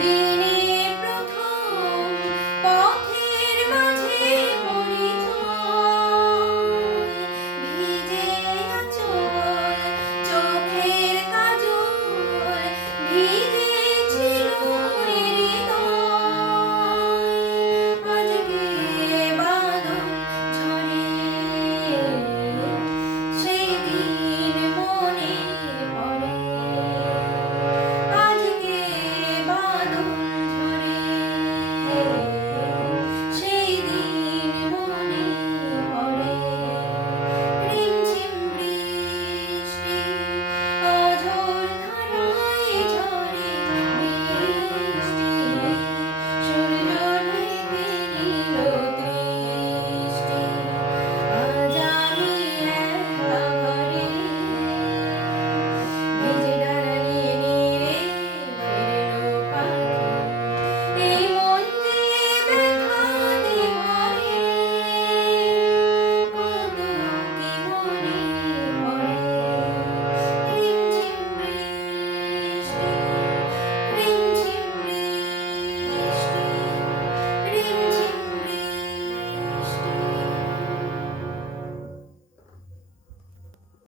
You.